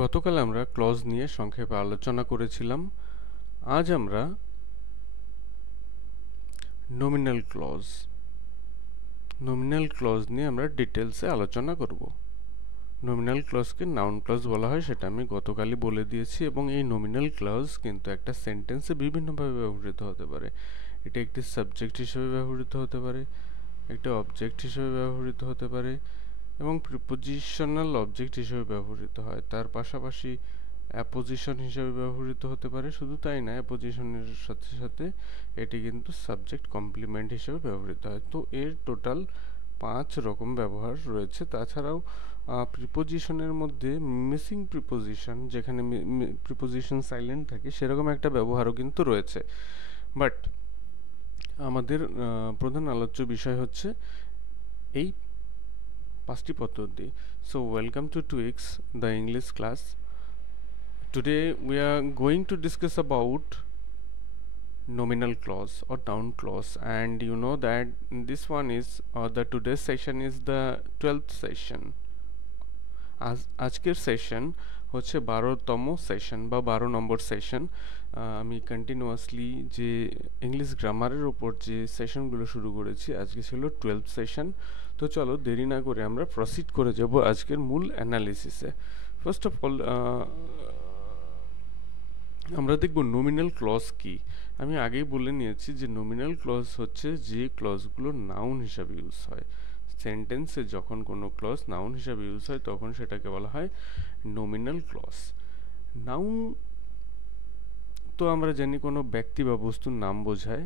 গতকাল আমরা ক্লজ নিয়ে সংক্ষেপে আলোচনা করেছিলাম। আজ আমরা নমিনাল ক্লজ নিয়ে আমরা ডিটেলসে আলোচনা করব। নমিনাল ক্লজকে নাউন ক্লজ বলা হয়, সেটা আমি গতকালই বলে দিয়েছি। এবং এই নমিনাল ক্লজ কিন্তু একটা সেন্টেন্সে বিভিন্নভাবে ব্যবহৃত হতে পারে। এটা একটি সাবজেক্ট হিসেবে ব্যবহৃত হতে পারে, একটা অবজেক্ট হিসেবে ব্যবহৃত হতে পারে এবং প্রিপোজিশনাল অবজেক্ট হিসেবে ব্যবহৃত হয়। তার পাশাপাশি অ্যাপোজিশন হিসেবে ব্যবহৃত হতে পারে। শুধু তাই না, অ্যাপোজিশনের সাথে সাথে এটি কিন্তু সাবজেক্ট কমপ্লিমেন্ট হিসেবে ব্যবহৃত হয়। তো এর টোটাল 5 রকম ব্যবহার রয়েছে। তাছাড়াও প্রিপোজিশনের মধ্যে মিসিং প্রিপোজিশন, যেখানে প্রিপোজিশন সাইলেন্ট থাকে, সেরকম একটা ব্যবহারও কিন্তু রয়েছে। বাট আমাদের প্রধান আলোচ্য বিষয় হচ্ছে এই 5টি পদ্ধতি। So welcome to 2x the English class. Today we are going to discuss about nominal clause or noun clause, and you know that this one is the today's session is the 12th session. আজকের session হচ্ছে 12তম session বা 12 নম্বর session. আমি continuously যে English গ্রামারের ওপর যে সেশনগুলো শুরু করেছি, আজকে ছিল 12th সেশন। তো চলো দেরি না করে আমরা প্রসিড করে যাব আজকের মূল অ্যানালিসিসে। ফার্স্ট অফ অল আমরা দেখব নমিনাল ক্লজ কি। আমি আগেই বলে নিয়েছি যে নমিনাল ক্লজ হচ্ছে যে ক্লজগুলো নাউন হিসাবে ইউজ হয়। সেন্টেন্সে যখন কোনো ক্লজ নাউন হিসাবে ইউজ হয় তখন সেটাকে বলা হয় নমিনাল ক্লজ। নাউন তো আমরা জানি কোনো ব্যক্তি বা বস্তুর নাম বোঝায়,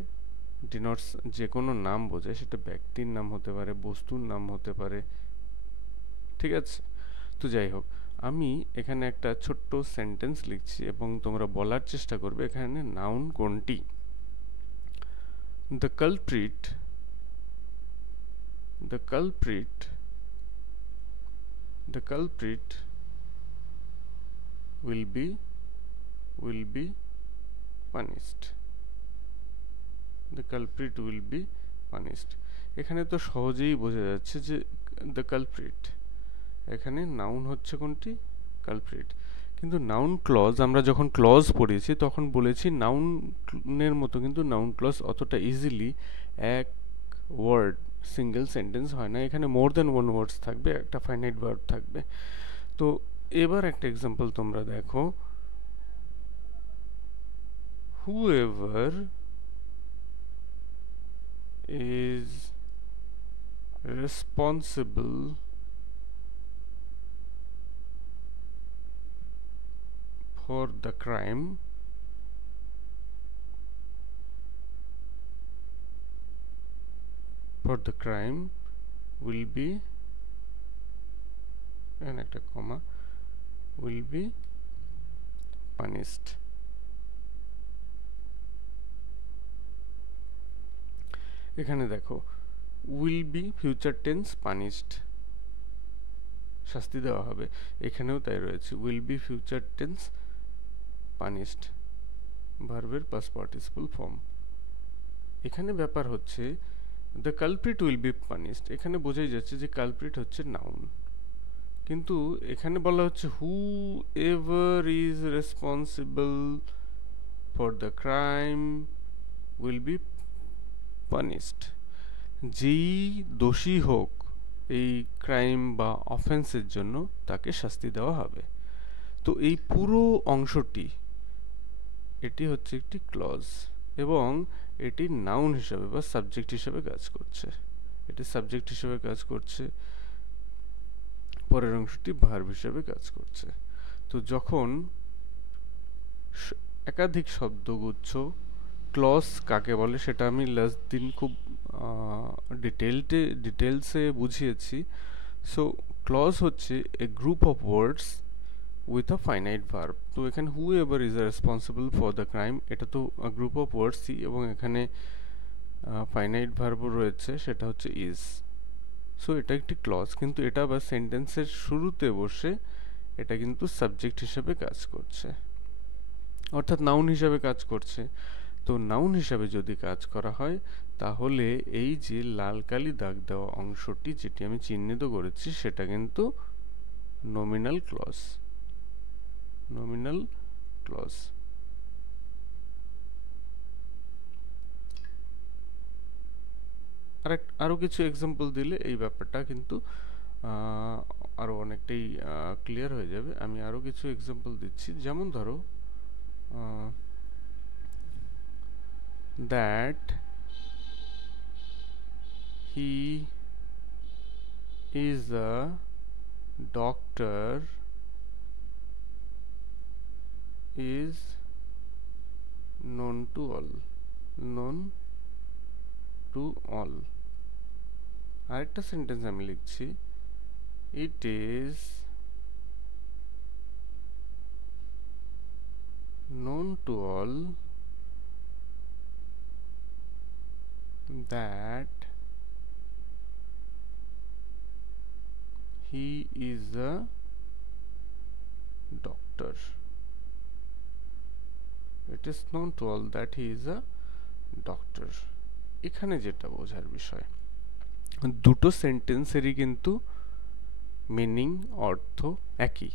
ডিনোটস যে কোনো নাম বোঝায়, সেটা ব্যক্তির নাম হতে পারে, বস্তুর নাম হতে পারে, ঠিক আছে। তো যাই হোক, আমি এখানে একটা ছোট্ট সেন্টেন্স লিখছি এবং তোমরা বলার চেষ্টা করবে এখানে নাউন কোনটি। The culprit will be punished. The culprit will be punished. এখানে তো সহজেই বোঝা যাচ্ছে যে দ্য কালপ্রিট এখানে নাউন হচ্ছে কোনটি, কালপ্রিট। কিন্তু নাউন ক্লজ আমরা যখন ক্লজ পড়েছি তখন বলেছি নাউনের মতো কিন্তু নাউন ক্লজ অতটা ইজিলি এক ওয়ার্ড সিঙ্গেল সেন্টেন্স হয় না। এখানে মোর দ্যান ওয়ান ওয়ার্ডস থাকবে, একটা ফাইনাইট ভার্ব থাকবে। তো এবার একটা এক্সাম্পল তোমরা দেখো, whoever is responsible for the crime will be, and একটা কমা, will be punished. এখানে দেখো will be future tense, punished শাস্তি দেওয়া হবে, এখানেও তাই রয়েছে will be future tense, punished ভার্বের past participle ফর্ম। এখানে ব্যাপার হচ্ছে the culprit will be punished, এখানে বোঝাই যাচ্ছে যে কালপ্রিট হচ্ছে নাউন, কিন্তু এখানে বলা হচ্ছে হু ever is responsible for the crime will be punished, যেই দোষী হোক এই ক্রাইম বা অফেন্সের জন্য তাকে শাস্তি দেওয়া হবে। তো এই পুরো অংশটি এটি হচ্ছে একটি ক্লজ এবং এটি নাউন হিসাবে বা সাবজেক্ট হিসাবে কাজ করছে, পরের অংশটি ভার্ব হিসাবে কাজ করছে। তো যখন একাধিক শব্দগুচ্ছ, কাকে বলে সেটা আমি লাস্ট দিন খুব ডিটেলসে বুঝিয়েছি। সো ক্লজ হচ্ছে a group of words with a finite verb. তো এখানে whoever is responsible for the crime, এটা তো গ্রুপ অফ ওয়ার্ডসই, এবং এখানে ফাইনাইট ভার্বও রয়েছে, সেটা হচ্ছে ইজ। সো এটা একটি ক্লজ, কিন্তু এটা আবার সেন্টেন্সের শুরুতে বসে এটা কিন্তু সাবজেক্ট হিসেবে কাজ করছে, অর্থাৎ নাউন হিসাবে কাজ করছে। তো নাউন হিসাবে যদি কাজ করা হয় তাহলে এই যে লাল কালি দাগ দেওয়া অংশটি যেটি আমি চিহ্নিত করেছি সেটা কিন্তু নমিনাল ক্লজ। nominal clause. আরো কিছু এক্সাম্পল দিলে এই ব্যাপারটা কিন্তু আরো অনেকটাই ক্লিয়ার হয়ে যাবে। আমি আরো কিছু এক্সাম্পল দিচ্ছি, যেমন ধরো that he is a doctor is known to all. known to all. আরেকটা সেন্টেন্স আমি লিখছি, it is known to all that he is a doctor. It is known to all that he is a doctor. এখানে যেটা বোঝার বিষয়, দুটো সেন্টেন্সেরই কিন্তু meaning, অর্থ একই,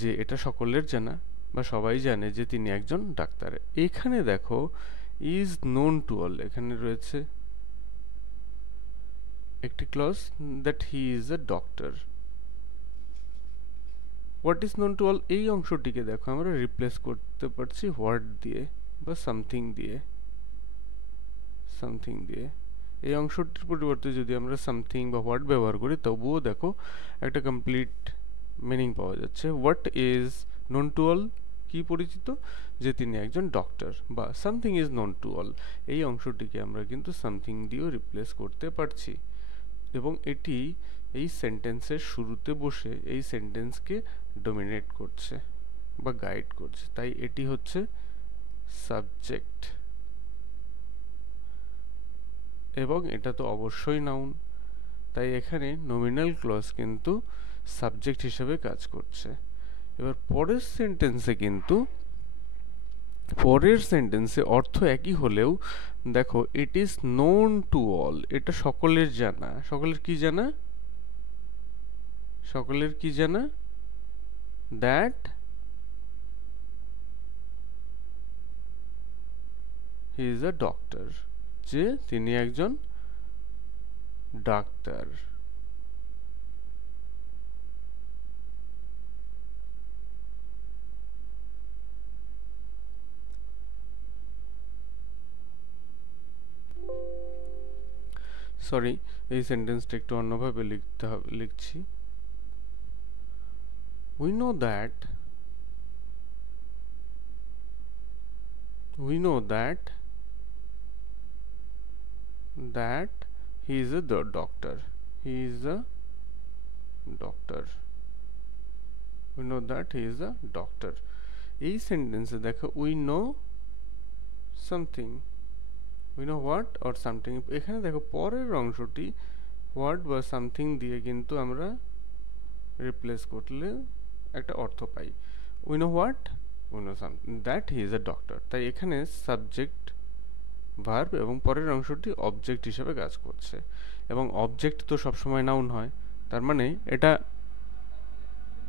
যে এটা সকলের জানা বা সবাই জানে যে তিনি একজন ডাক্তার। এখানে দেখো ইজ নোন টু অল, এখানে রয়েছে একটি clause that he is a doctor. What is known to all, এই অংশটিকে দেখো আমরা রিপ্লেস করতে পারছি হোয়াট দিয়ে বা সামথিং দিয়ে। সামথিং দিয়ে এই অংশটির পরিবর্তে যদি আমরা সামথিং বা হোয়াট ব্যবহার করি, তবুও দেখো একটা কমপ্লিট মিনিং পাওয়া যাচ্ছে। What is known to all কি পরিচিত, যে তিনি একজন ডক্টর, বা something is known to all এই অংশটিকে আমরা কিন্তু সামথিং দিয়েও রিপ্লেস করতে পারছি, এবং এটি এই সেন্টেন্সের শুরুতে বসে এই সেন্টেন্সকে ডমিনেট করছে বা গাইড করছে, তাই এটি হচ্ছে সাবজেক্ট। এবং এটা তো অবশ্যই নাউন, তাই এখানে নমিনাল ক্লজ কিন্তু সাবজেক্ট হিসেবে কাজ করছে। এবার পরের সেন্টেন্সে অর্থ একই হলেও দেখো it is known to all, এটা সকলের জানা। সকলের কি জানা? সকলের কি জানা? That he is a doctor, যে তিনি একজন ডাক্তার। সরি, এই সেন্টেন্সটা একটু অন্যভাবে লিখছি। we know that he is a doctor. He is a doctor. We know that he is a doctor. এই সেন্টেন্সে দেখো we know something, we know what or something। এখানে দেখো পরের অংশটি what বা something দিয়ে কিন্তু আমরা রিপ্লেস করলে একটা অর্থ পাই। we know what, we know something, that he is a doctor। তাই এখানে সাবজেক্ট, ভার্ব এবং পরের অংশটি অবজেক্ট হিসেবে কাজ করছে, এবং অবজেক্ট তো সবসময় নাউন হয়, তার মানে এটা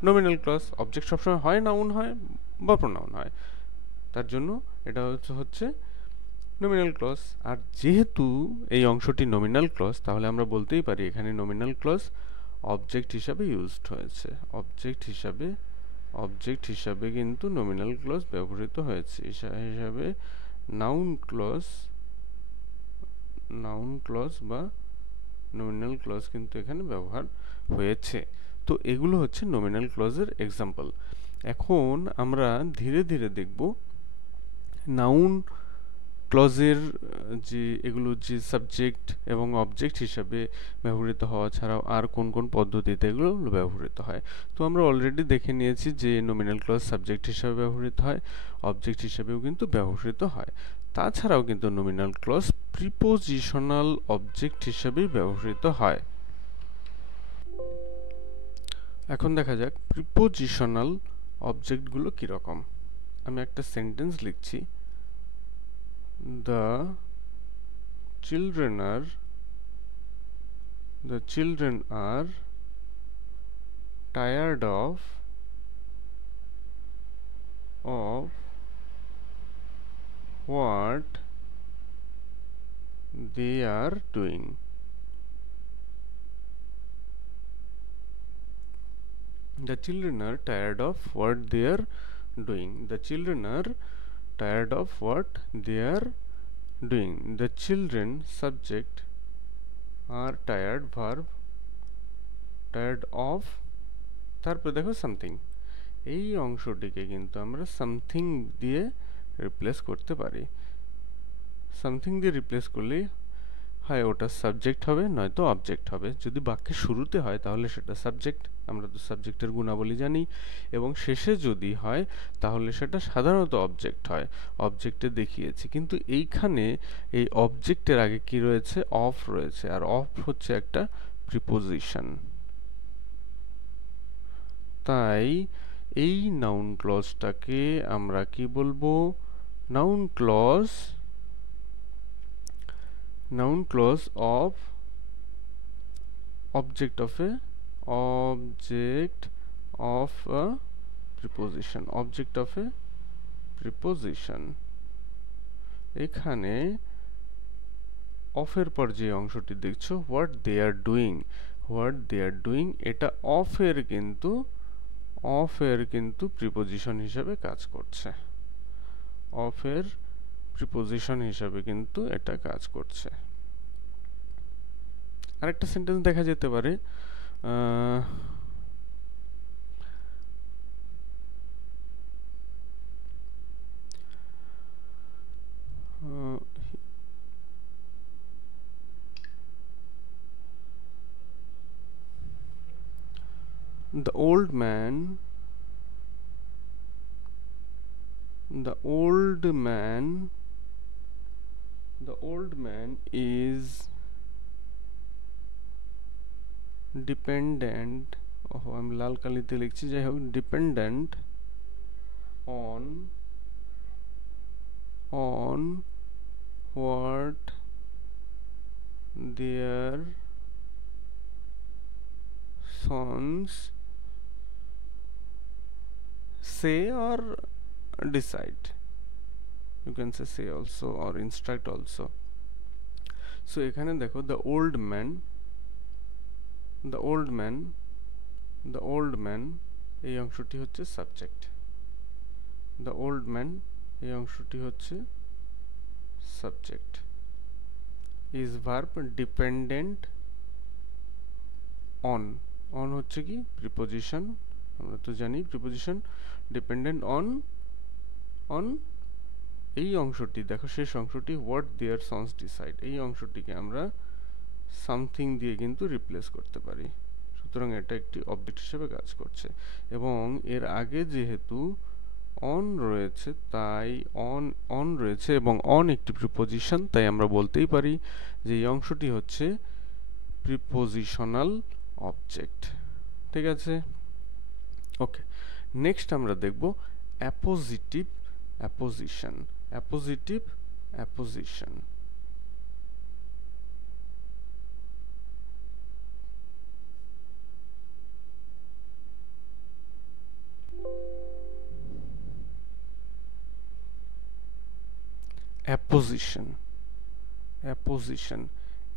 নমিনাল ক্লজ। অবজেক্ট সবসময় হয় নাউন হয় বা প্রোনাউন হয়, তার জন্য এটা হচ্ছে নমিনাল ক্লজ। আর যেহেতু এই অংশটি নমিনাল ক্লজ, তাহলে আমরা বলতেই পারি এখানে নমিনাল ক্লজ অবজেক্ট হিসাবে ইউজড হয়েছে। অবজেক্ট হিসাবে কিন্তু নমিনাল ক্লজ ব্যবহৃত হয়েছে, হিসাবে নাউন ক্লজ বা নমিনাল ক্লজ কিন্তু এখানে ব্যবহার হয়েছে। তো এগুলো হচ্ছে নমিনাল ক্লজের এক্সাম্পল। এখন আমরা ধীরে ধীরে দেখব নাউন ক্লজের যে সাবজেক্ট এবং অবজেক্ট হিসাবে ব্যবহৃত হওয়া ছাড়াও আর কোন কোন পদ্ধতিতে এগুলো ব্যবহৃত হয়। তো আমরা অলরেডি দেখে নিয়েছি যে নমিনাল ক্লজ সাবজেক্ট হিসাবে ব্যবহৃত হয়, অবজেক্ট হিসাবেও কিন্তু ব্যবহৃত হয়। তাছাড়াও কিন্তু নমিনাল ক্লজ প্রিপোজিশনাল অবজেক্ট হিসাবেই ব্যবহৃত হয়। এখন দেখা যাক প্রিপোজিশনাল অবজেক্টগুলো কীরকম। আমি একটা সেন্টেন্স লিখছি, The children are tired of are doing. The children are tired of what they are doing. The children are tired of what they are doing. The children subject are tired verb tired of, তারপর দেখো something, এই অংশটিকে কিন্তু আমরা something দিয়ে replace করতে পারি। something দিয়ে রিপ্লেস করলেই হয় ওটা সাবজেক্ট হবে, নয়তো অবজেক্ট হবে। যদি বাক্যের শুরুতে হয় তাহলে সেটা সাবজেক্ট, আমরা তো সাবজেক্টের গুণাবলী জানি, এবং শেষে যদি হয় তাহলে সেটা সাধারণত অবজেক্ট হয়। অবজেক্টে দেখিয়েছি, কিন্তু এইখানে এই অবজেক্টের আগে কি রয়েছে? অফ রয়েছে, আর অফ হচ্ছে একটা প্রিপোজিশন। তাই এই নাউন ক্লজটাকে আমরা কি বলবো? Noun clause of object of a preposition, object of a preposition। এখানে অফের পর যে অংশটি দেখছো what they are doing, এটা অফের কিন্তু প্রিপোজিশন হিসেবে কাজ করছে। অফের প্রিপোজিশন হিসেবে কিন্তু এটা কাজ করছে। আরেকটা সেন্টেন্স দেখা যেতে পারে, the old man is dependent, আমি লাল কালিতে লিখছি, যাই হোক, dependent on what their sons say or decide. You can say also or instruct also. So এখানে দেখো the old man এই অংশটি হচ্ছে সাবজেক্ট। the old man এই অংশটি হচ্ছে subject. is verb dependent on হচ্ছে কি প্রিপোজিশন, আমরা তো জানি প্রিপোজিশন। ডিপেন্ডেন্ট অন এই অংশটি দেখো, শেষ অংশটি হোয়াট দেয়ার সন্স ডিসাইড, এই অংশটিকে আমরা সামথিং দিয়ে কিন্তু রিপ্লেস করতে পারি। সুতরাং এটা একটি অবজেক্ট হিসেবে কাজ করছে, এবং এর আগে যেহেতু অন রয়েছে, তাই অন রয়েছে এবং অন একটি প্রিপোজিশন, তাই আমরা বলতেই পারি যে এই অংশটি হচ্ছে প্রিপোজিশনাল অবজেক্ট। ঠিক আছে, ওকে। নেক্সট আমরা দেখব অ্যাপোজিটিভ অ্যাপোজিশন।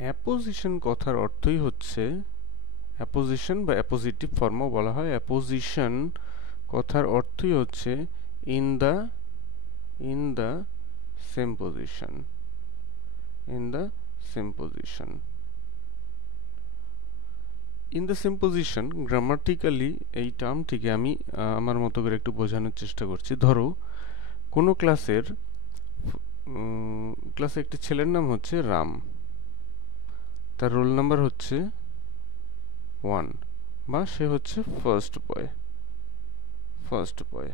অ্যাপোজিশন কথার অর্থই হচ্ছে, অ্যাপোজিশন বা অ্যাপোজিটিভ ফর্মও বলা হয়। অ্যাপোজিশন কথার অর্থই হচ্ছে in the same position. Grammatically এই টার্মটিকে আমি আমার মতো করে একটু বোঝানোর চেষ্টা করছি। ধরো কোনো ক্লাসে একটি ছেলের নাম হচ্ছে রাম, তার রোল নাম্বার হচ্ছে 1, বা সে হচ্ছে ফার্স্ট বয়।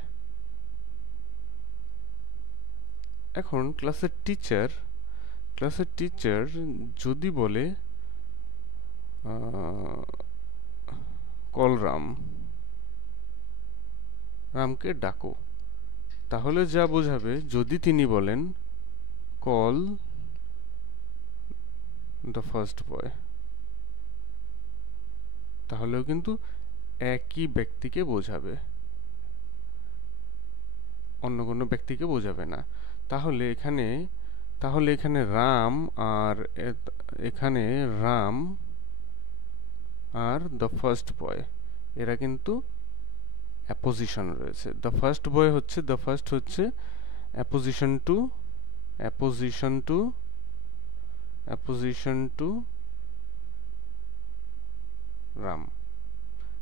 এখন ক্লাসের টিচার যদি বলে কল রামকে ডাকো, তাহলে যা বোঝাবে, যদি তিনি বলেন কল দ্য ফার্স্ট বয়, তাহলেও কিন্তু একই ব্যক্তিকে বোঝাবে, অন্য কোনো ব্যক্তিকে বোঝাবে না। তাহলে এখানে তাহলে এখানে রাম আর এখানে রাম আর দ্য ফার্স্ট বয় এরা কিন্তু অ্যাপোজিশন রয়েছে। দ্য ফার্স্ট বয় হচ্ছে apposition to apposition to apposition to Ram,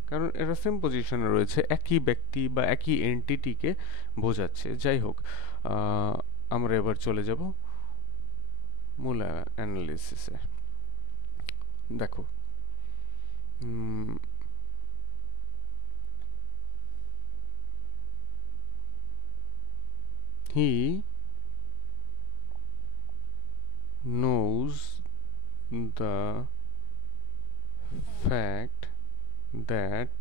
কারণ এরা সেম পজিশনে রয়েছে, একই ব্যক্তি বা একই এন্টিটিকে বোঝাচ্ছে। যাই হোক, আমরা এবার চলে যাব মূল অ্যানালিসিসে। দেখো, he knows the fact that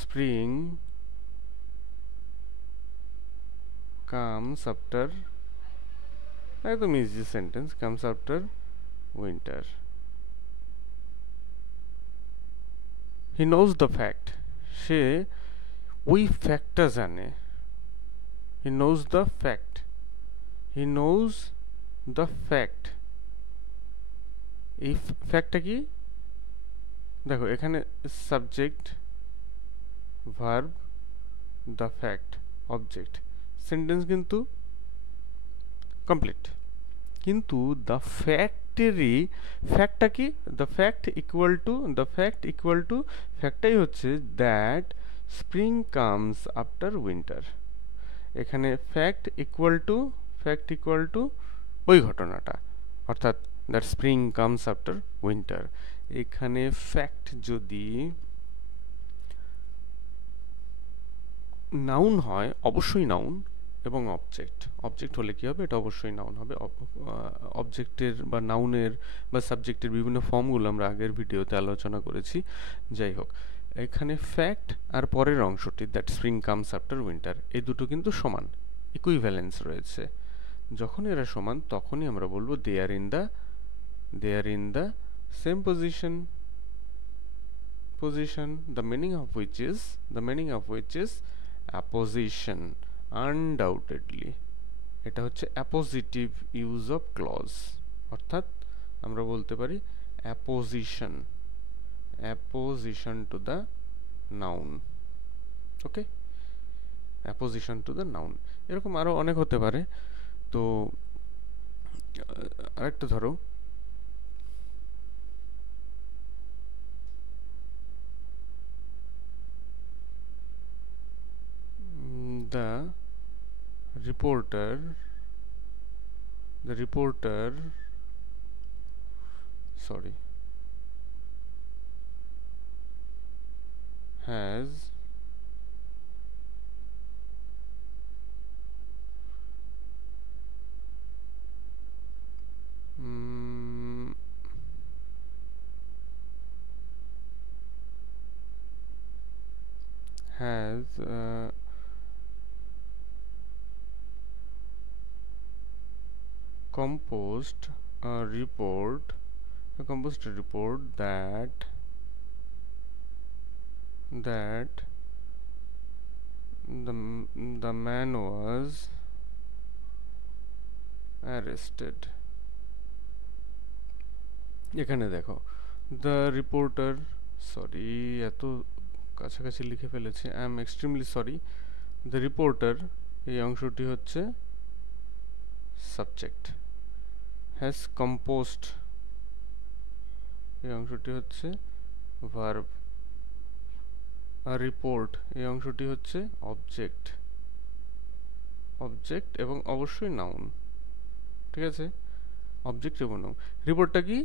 spring comes after, একদম easy sentence, comes after winter. He knows the fact, সে ওই ফ্যাক্টটা জানে। He knows the fact, he knows the fact। এই ফ্যাক্টটা কি? দেখো এখানে subject, verb, the fact, object, sentence কিন্তু complete. কিন্তু the ফ্যাক্টেরই ফ্যাক্টটা কি? দ্য ফ্যাক্ট ইকুয়াল টু ফ্যাক্টটাই হচ্ছে that spring comes after winter. এখানে ফ্যাক্ট ইকুয়াল টু ওই ঘটনাটা, অর্থাৎ that spring comes after winter. এখানে ফ্যাক্ট যদি নাউন হয়, অবশ্যই নাউন এবং অবজেক্ট হলে কি হবে? এটা অবশ্যই নাউন হবে। অবজেক্টের বা নাউনের বা সাবজেক্টের বিভিন্ন ফর্মগুলো আমরা আগের ভিডিওতে আলোচনা করেছি। যাই হোক, এখানে ফ্যাক্ট আর পরের অংশটি that spring comes after winter, এই দুটো কিন্তু সমান, ইকুইভ্যালেন্স রয়েছে। যখন এরা সমান তখনই আমরা বলবো they are in the same position, the meaning of which is apposition, undoubtedly। এটা হচ্ছে অ্যাপোজিটিভ ইউজ অফ ক্লজ, অর্থাৎ আমরা বলতে পারি apposition to the noun. Okay, apposition to the noun, এরকম আরো অনেক হতে পারে। তো আরেকটা ধরো, the reporter has composed a report that the man was arrested। এখানে দেখো, দ্য রিপোর্টার, সরি এত কাছাকাছি লিখে ফেলেছি, I am extremely sorry. The reporter এই অংশটি হচ্ছে সাবজেক্ট, হ্যাজ কম্পোজড এই অংশটি হচ্ছে ভার্ব, আর রিপোর্ট এই অংশটি হচ্ছে অবজেক্ট এবং অবশ্যই নাউন। ঠিক আছে, অবজেক্ট এবং নাউন। রিপোর্টটা কি?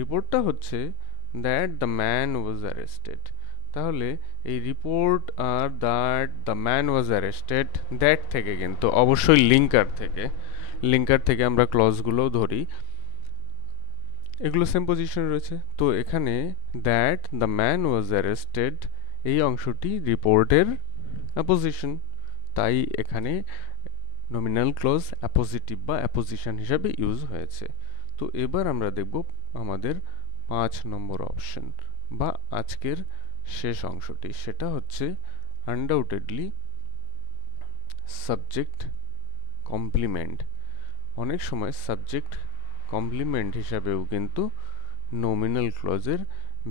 রিপোর্টটা হচ্ছে that the man was arrested. তাহলে এই রিপোর্ট আর that the man was arrested, that থেকে কিন্তু অবশ্যই লিঙ্কার থেকে আমরা ক্লজগুলো ধরি, এগুলো সেম পজিশনে রয়েছে। তো এখানে that the man was arrested এই অংশটি রিপোর্টের অ্যাপোজিশন, তাই এখানে নমিনাল ক্লজ অ্যাপোজিটিভ বা অ্যাপোজিশন হিসাবে ইউজ হয়েছে। তো এবার আমরা দেখব আমাদের 5 নম্বর অপশন বা আজকের শেষ অংশটি, সেটা হচ্ছে আনডাউটেডলি সাবজেক্ট কমপ্লিমেন্ট। অনেক সময় সাবজেক্ট কমপ্লিমেন্ট হিসাবেও কিন্তু নমিনাল ক্লজের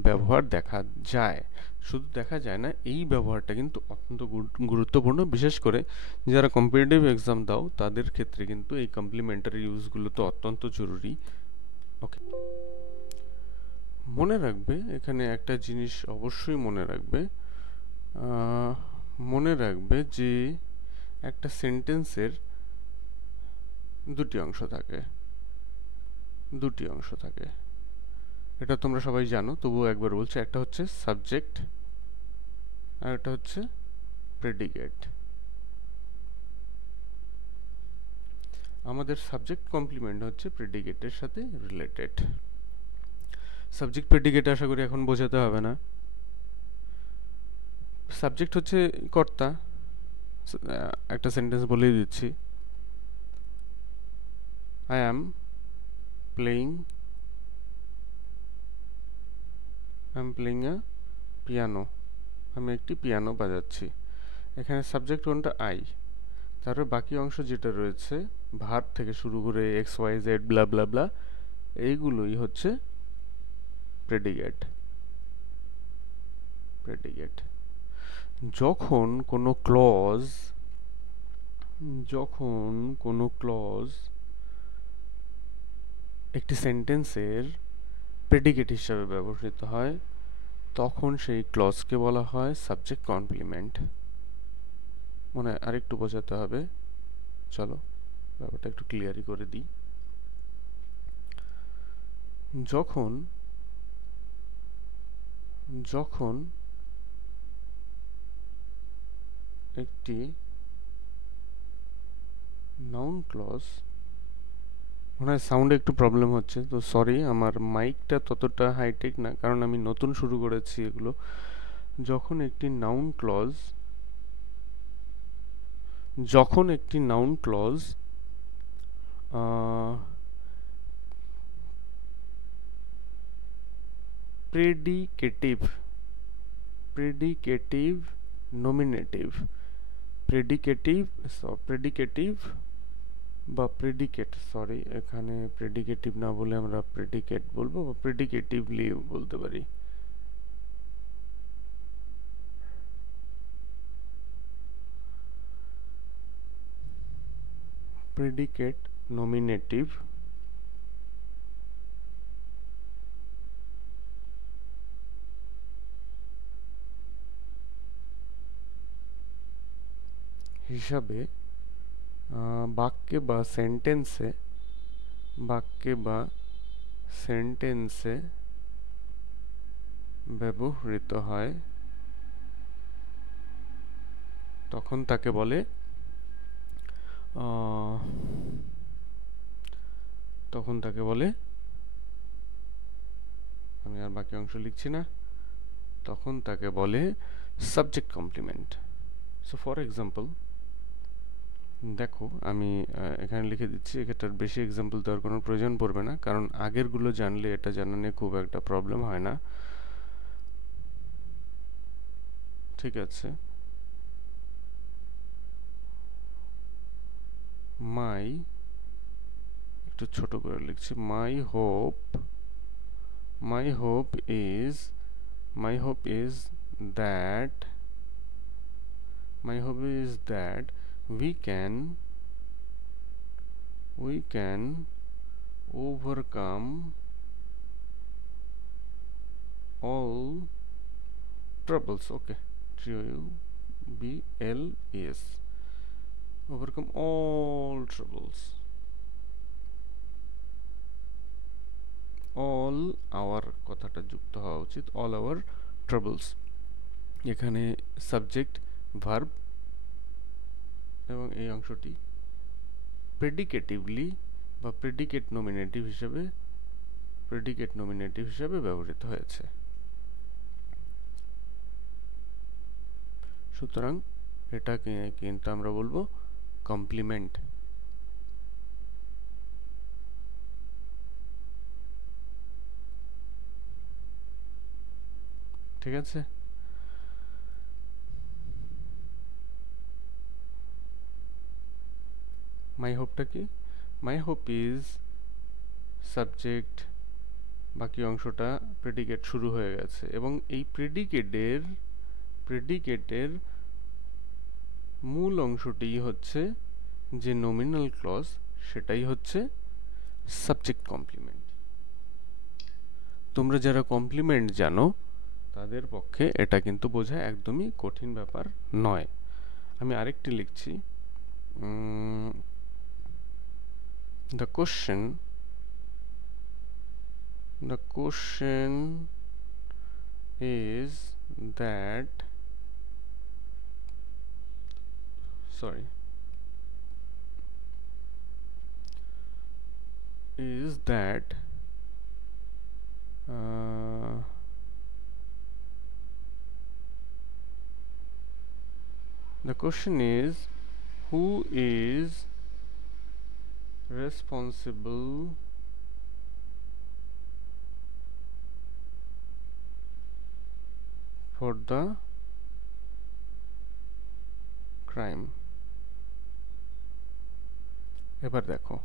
ব্যবহার দেখা যায়। শুধু দেখা যায় না, এই ব্যবহারটা কিন্তু অত্যন্ত গুরুত্বপূর্ণ, বিশেষ করে যারা কম্পিটিটিভ এক্সাম দাও তাদের ক্ষেত্রে কিন্তু এই কমপ্লিমেন্টারি ইউজগুলো তো অত্যন্ত জরুরি। ওকে, মনে রাখবে এখানে একটা জিনিস অবশ্যই মনে রাখবে যে একটা সেন্টেন্সের দুটি অংশ থাকে। এটা তোমরা সবাই জানো, তবুও একবার বলছি। একটা হচ্ছে সাবজেক্ট আর একটা হচ্ছে প্রেডিকেট। আমাদের সাবজেক্ট কমপ্লিমেন্ট হচ্ছে প্রেডিকেটের সাথে রিলেটেড। সাবজেক্ট প্রেডিকেট আশা করি এখন বোঝাতে হবে না। সাবজেক্ট হচ্ছে কর্তা। একটা সেন্টেন্স বলেই দিচ্ছি, I am playing a piano. আমি একটি পিয়ানো বাজাচ্ছি। এখানে সাবজেক্ট কোনটা? আই। তারপর বাকি অংশ যেটা রয়েছে, ভার্ব থেকে শুরু করে এক্স ওয়াই জেড ব্লা ব্লা ব্লা, এইগুলোই হচ্ছে প্রেডিকেট। যখন কোনো ক্লজ একটি সেন্টেন্সের প্রেডিকেট হিসাবে ব্যবহৃত হয়, তখন সেই ক্লজকে বলা হয় সাবজেক্ট কমপ্লিমেন্ট। মনে হয় আরেকটু বোঝাতে হবে, চলো ব্যাপারটা একটু ক্লিয়ারই করে দিই। যখন একটি নাউন ক্লজ, মনে হয় সাউন্ডে একটু প্রবলেম হচ্ছে, তো সরি, আমার মাইকটা ততটা হাইটেক না, কারণ আমি নতুন শুরু করেছি এগুলো। যখন একটি নাউন ক্লজ প্রেডিকেটিভ নমিনেটিভ বা প্রেডিকেট, সরি, এখানে প্রেডিকেটিভ না বলে আমরা প্রেডিকেট বলবো বা প্রেডিকেটিভলি বলতে পারি। প্রেডিকেট নমিনেটিভ হিসাবে বাক্যে বা সেন্টেন্সে ব্যবহৃত হয়, তখন তাকে বলে আমি আর বাকি অংশ লিখছি না, তখন তাকে বলে subject complement. So for example, দেখো আমি এখানে লিখে দিচ্ছি, এটার বেশি এক্সাম্পল দেওয়ার কোনো প্রয়োজন পড়বে না, কারণ আগেরগুলো জানলে এটা জানা নিয়ে খুব একটা প্রবলেম হয় না। ঠিক আছে, একটু ছোট করে লিখছি, my hope is that we can overcome all troubles. Okay, TOUBLES, overcome all troubles, all our কথাটা যুক্ত হওয়া উচিত, all our troubles। এখানে সাবজেক্ট, ভার্ব এবং এই অংশটি প্রেডিকেটিভলি বা প্রেডিকেট নমিনেটিভ হিসাবে ব্যবহৃত হয়েছে। সুতরাং এটাকে কিন্তু আমরা বলবো কমপ্লিমেন্ট। ঠিক আছে? মাই হোপটা কি? মাই হোপ ইজ সাবজেক্ট, বাকি অংশটা প্রেডিকেট শুরু হয়ে গেছে, এবং এই প্রেডিকেটের মূল অংশটি হচ্ছে যে নমিনাল ক্লজ, সেটাই হচ্ছে সাবজেক্ট কমপ্লিমেন্ট। তোমরা যারা কমপ্লিমেন্ট জানো তাদের পক্ষে এটা কিন্তু বোঝা একদমই কঠিন ব্যাপার নয়। আমি আরেকটি লিখছি, the question is that, sorry, is that the question is, who is responsible for the crime? এবার দেখো,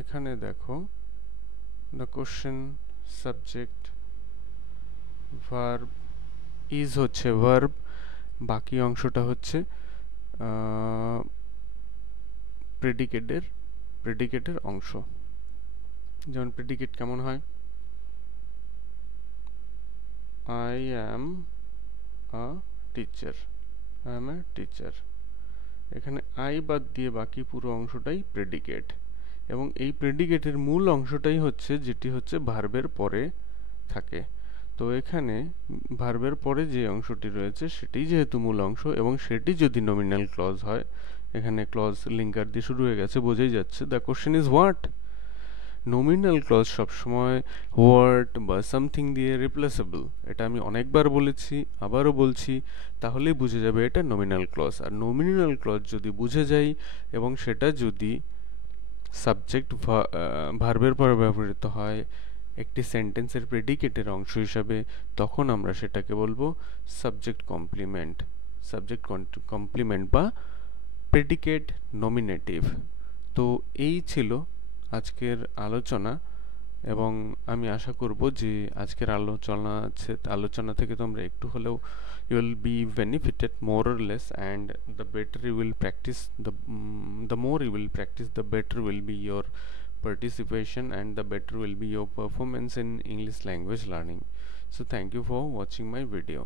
এখানে দেখো, the question, subject, verb, is হচ্ছে verb, বাকি অংশটা হচ্ছে প্রেডিকেটের অংশ। যেমন প্রেডিকেট কেমন হয়? I am a teacher, I am a teacher। এখানে আই বাদ দিয়ে বাকি পুরো অংশটাই প্রেডিকেট, এবং এই প্রেডিকেটের মূল অংশটাই হচ্ছে যেটি হচ্ছে ভার্বের পরে থাকে। তো এখানে ভার্বের পরে যে অংশটি রয়েছে সেটি যেহেতু মূল অংশ, এবং সেটি যদি নমিনাল ক্লজ হয়, এখানে ক্লজ লিঙ্কার দিয়ে শুরু হয়ে গেছে, বোঝাই যাচ্ছে the question is what. Nominal clause সবসময় ওয়ার্ড বা সামথিং দিয়ে রিপ্লেসেবল, এটা আমি অনেকবার বলেছি, আবারও বলছি, তাহলেই বুঝে যাবে এটা নমিনাল ক্লজ। আর নমিনাল ক্লজ যদি বুঝে যাই এবং সেটা যদি সাবজেক্ট ভার্বের পরে ব্যবহৃত হয় একটি সেন্টেন্সের প্রেডিকেটের অংশ হিসাবে, তখন আমরা সেটাকে বলবো সাবজেক্ট কমপ্লিমেন্ট বা প্রেডিকেট নমিনেটিভ। তো এই ছিল আজকের আলোচনা, এবং আমি আশা করব যে আজকের আলোচনা থেকে তোমরা একটু হলেও you will be benefited more or less, and the better you will practice, the more you will practice, the better will be your participation, and the better will be your performance in English language learning. So thank you for watching my video.